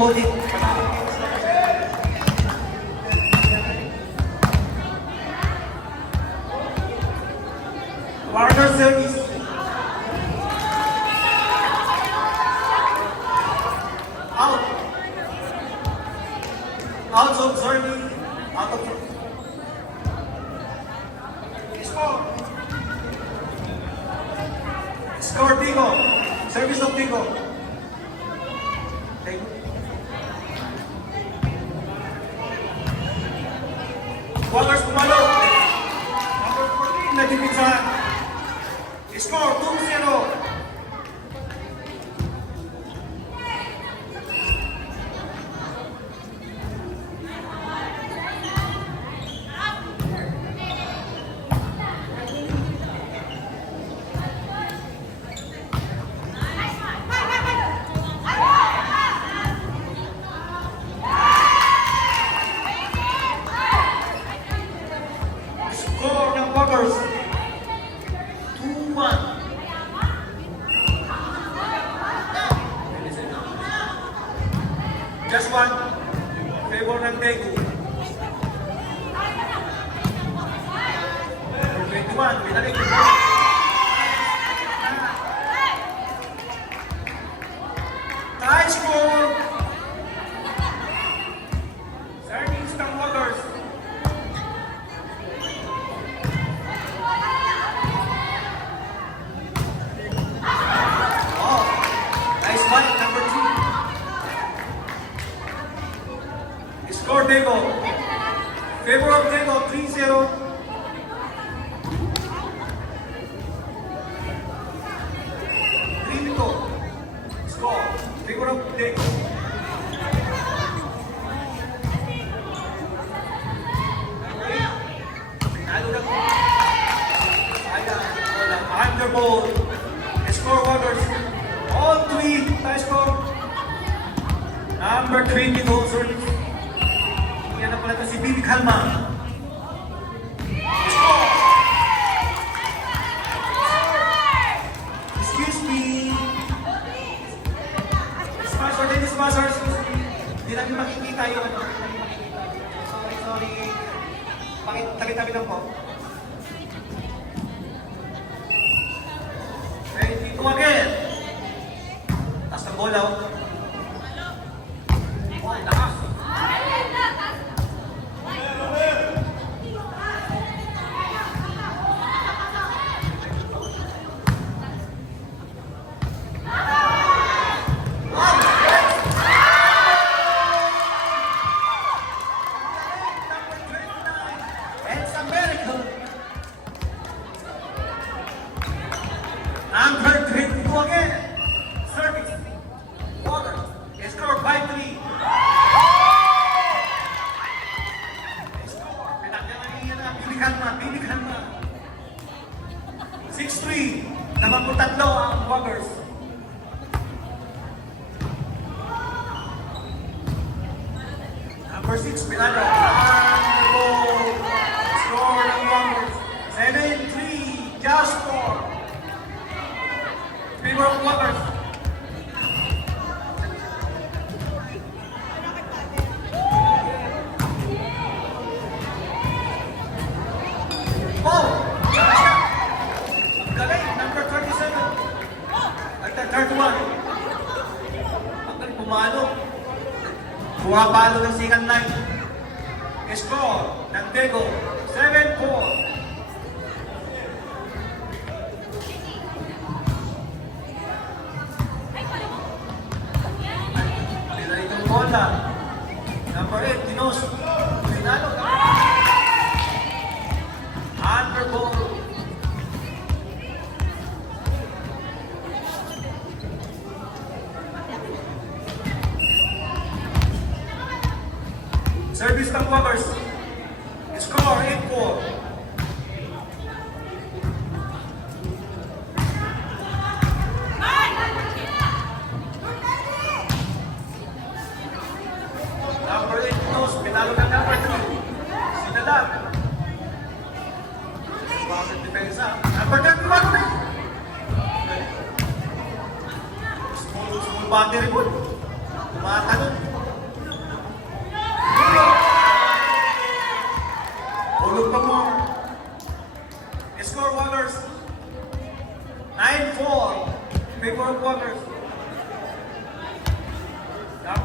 hold it. Warner service. Out. Out of Zerny. Out of score. Score Tigo. Service of Tigo. Okay. Walkers pumalo. Number 14 na dipinsahan. Score 2-0. Score ng Walkers 2-1. Just one. Favor ng Daegu. 21. Pinalik. Tie score. Service ng Walkers. Oh, nice fight, number 2. Score Daegu. Favor of Daegu 3-0. 3-2. Score. Favor of Daegu. Pinalo na po. Ayan. Underball. Score Walkers. All 3. Tie score. Number 20 goal service. Yan na pala ito si Bibi Kalma. Score! Excuse me. Sponsor din, sponsor. Excuse me. Hindi namin makikita yung ano. Sorry. Tabi-tabi lang po. Okay, dito again. Taas ng bola. Taas. It's a miracle. Number 22 again. Service. Water. Score 5-3. Score. Pinikan na. 6-3. 83 ang Walkers. Number 6, Pinado. Score ng Walkers. 7-3. Just score. Favor of Walkers. Oh! Ang galing. Number 37. At 31. Ang galing pumalo. Pumapalo ng second line. Score ng Daegu. 7-4. Bola. Number 8, Dinos. Pinalo. Underball. Service ng Walkers. Score 8-4. Number 8, Dinos. Pinalo ng number 3. Sinalag. Bakit depensa? Number 31. Small battery ball. Tumatalon.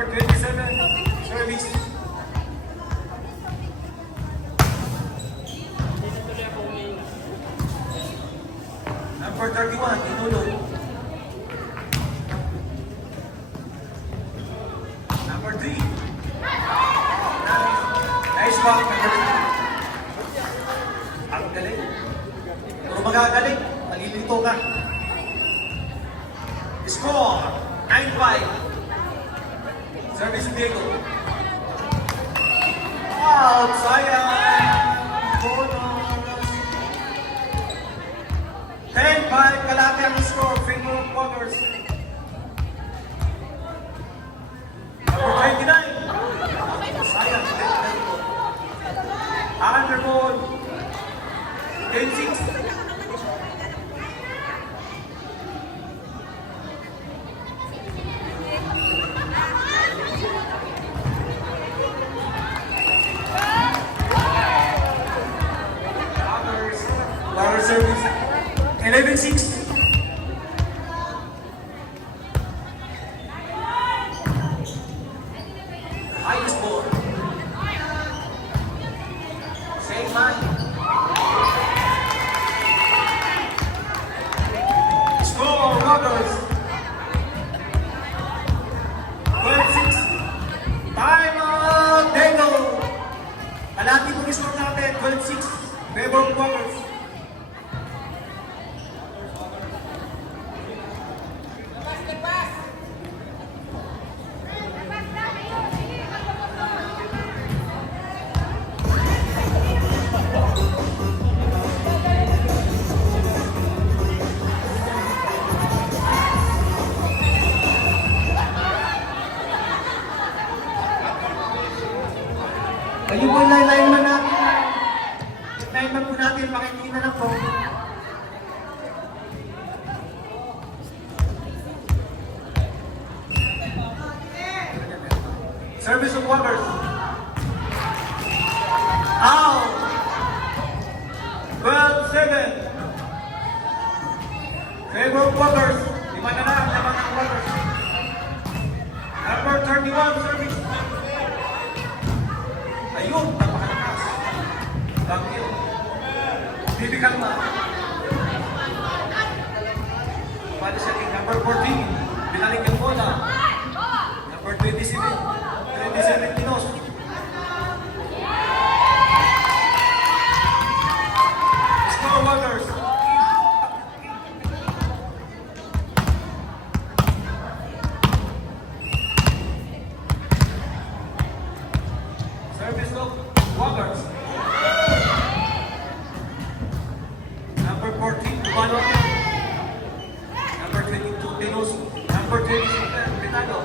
Number 27, service. Number 31, Inulo. Number 3. Nice ball, number 3. Ang galing. Puro magagaling. Malilito ka. Score, 9-5. Service to Diego. Out, sayang. Bonus. 10-5, kalate ang score. Finger of Walkers. Number 29. Sayang. Under ball. 10-6. Power service. 11-6. Highest ball. Same man. Score, Robbers. 12-6. Time out, Dego. Kalati po score natin, 12-6. Favor of Robbers. Ayun po yung lineman natin. Lineman po natin, pakikita na po. Service of Walkers. Out. 12-7. Favor of Walkers. Lima na lang, laban ng Walkers. Number 31, service. Ayun, napakalakas. Bagyo. Bibi Kalma. Pwede siya king number 14. Binalik yung bola. Number 27. 27 Pinos. Score Walkers. Service of Walkers. Number 14, Tubalo. Number 22, Pinos. Number 26, Pinago.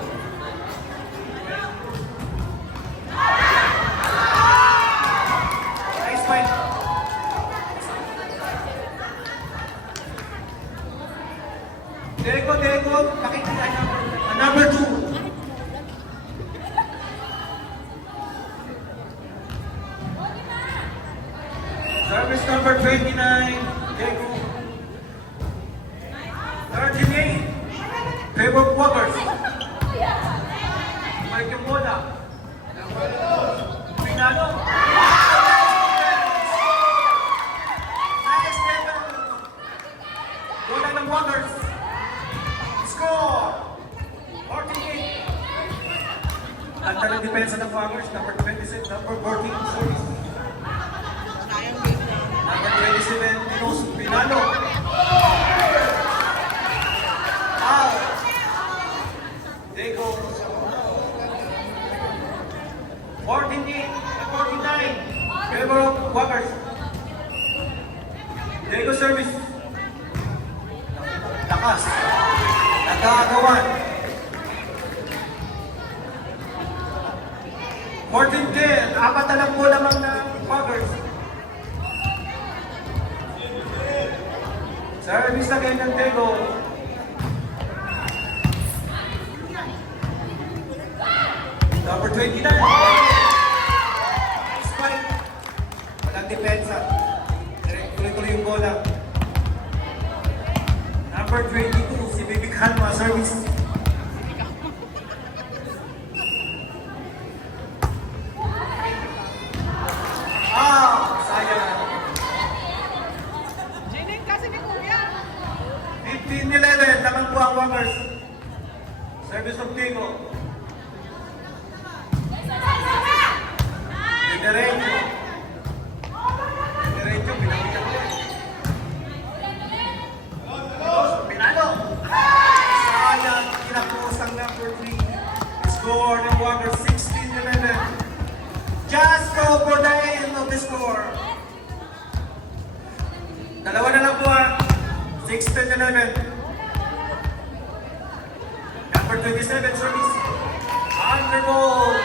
Nice fight. Dego, pakikita number 2. Service number 29, Diego. 38, Favor of Walkers. Mike yung bola. Pinalo. Nice level. Bola ng Walkers. Score. 48. Ang talang depensa ng Walkers, number 26, number 14, service. Number 27, Pinos, Pinalo. Out. Diego. 48, 49. Favor of Walkers. Diego service. Lakas. Nagkakagawan. 14-10. Apat na lang po lamang ng Walkers. Service again ng Diego. Number 29. Nice fight. Walang depensa. Tuloy-tuloy yung bola. Number 22, si Bibi Kalma, service. the Walker, 16-11. Just go for the end of the score. Dalawa na lang po ah. 16-11. Number 27, service. Under ball.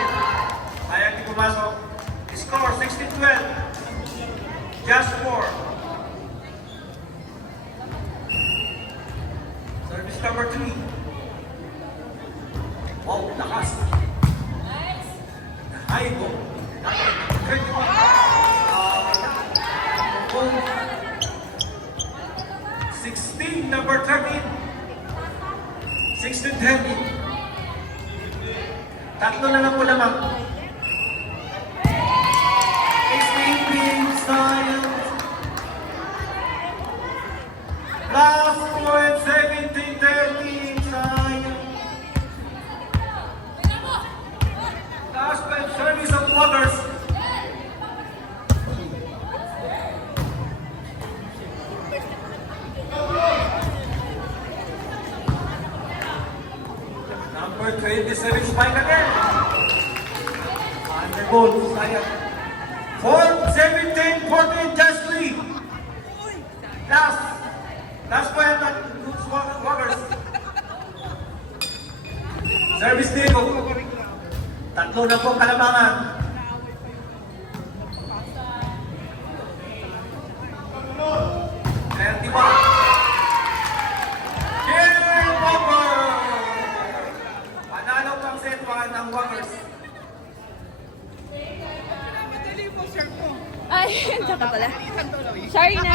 Sayang di pumasok. Score, 16-12. Just 4. Service number 3. Wow, lakas. High ball. 16, number 13. 16-30. Tatlo na lang po lamang. 16 style. Last point, 17-13 style. Last point, service of Waters. Number 27 spike again. Under goal, sayang. 17-14, just 3. Last point at Walkers. Service Diego. Tatlo na pong kalamangan. Panalo pang set ng Walkers. Ay, saka pala. Sorry na.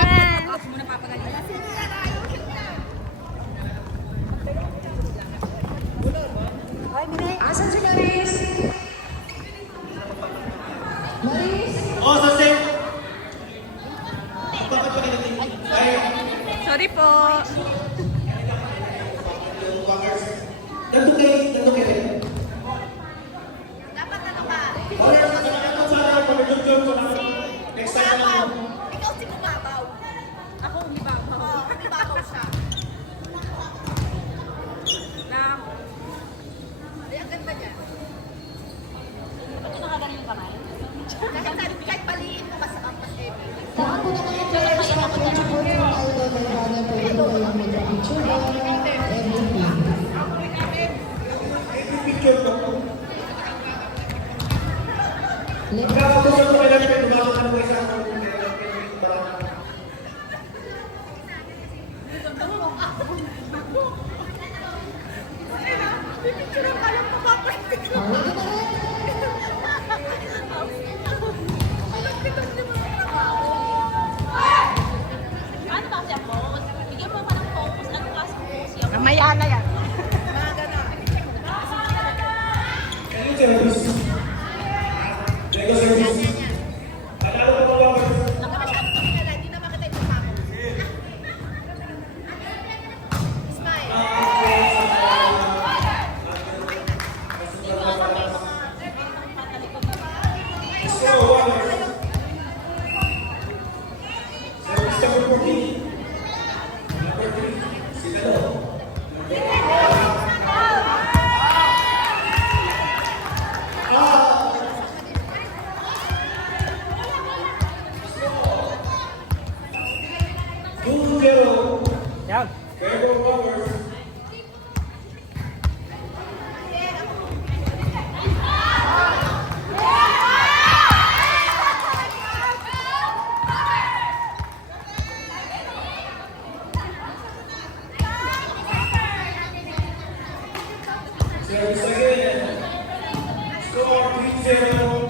Asan si Maris? Maris? Oh, so set. Sorry po. Dapat kayo. Dapat ano ka? Next time na lang. Ikaw si Kumabaw. Ako umibabaw. Oo, kumibabaw siya. Na, Ay, ang ganda niya. ba't yung nakagaling yung kamay? Kahit paliin mo, mas heavy. Saan po na kayo players na contribute from Idol Vergara pwede po kayong mag-picture everything. Picture ko. Let's Kakapusan ko kailan kayo tumasok ng isa. Already na rin. Ano ba siya po? Bigyan mo pa ng focus. Ano kasi focus yan? Mamaya na yan. Mga ganon. Service. Lego service. Panalo ko po ba? Nakamasyado kami na lang, hindi na makita yung mukha mo. Smile. Service number 14. Number 3. Sigalo. Yan. Gregor Powers. Service again. Score 3-0.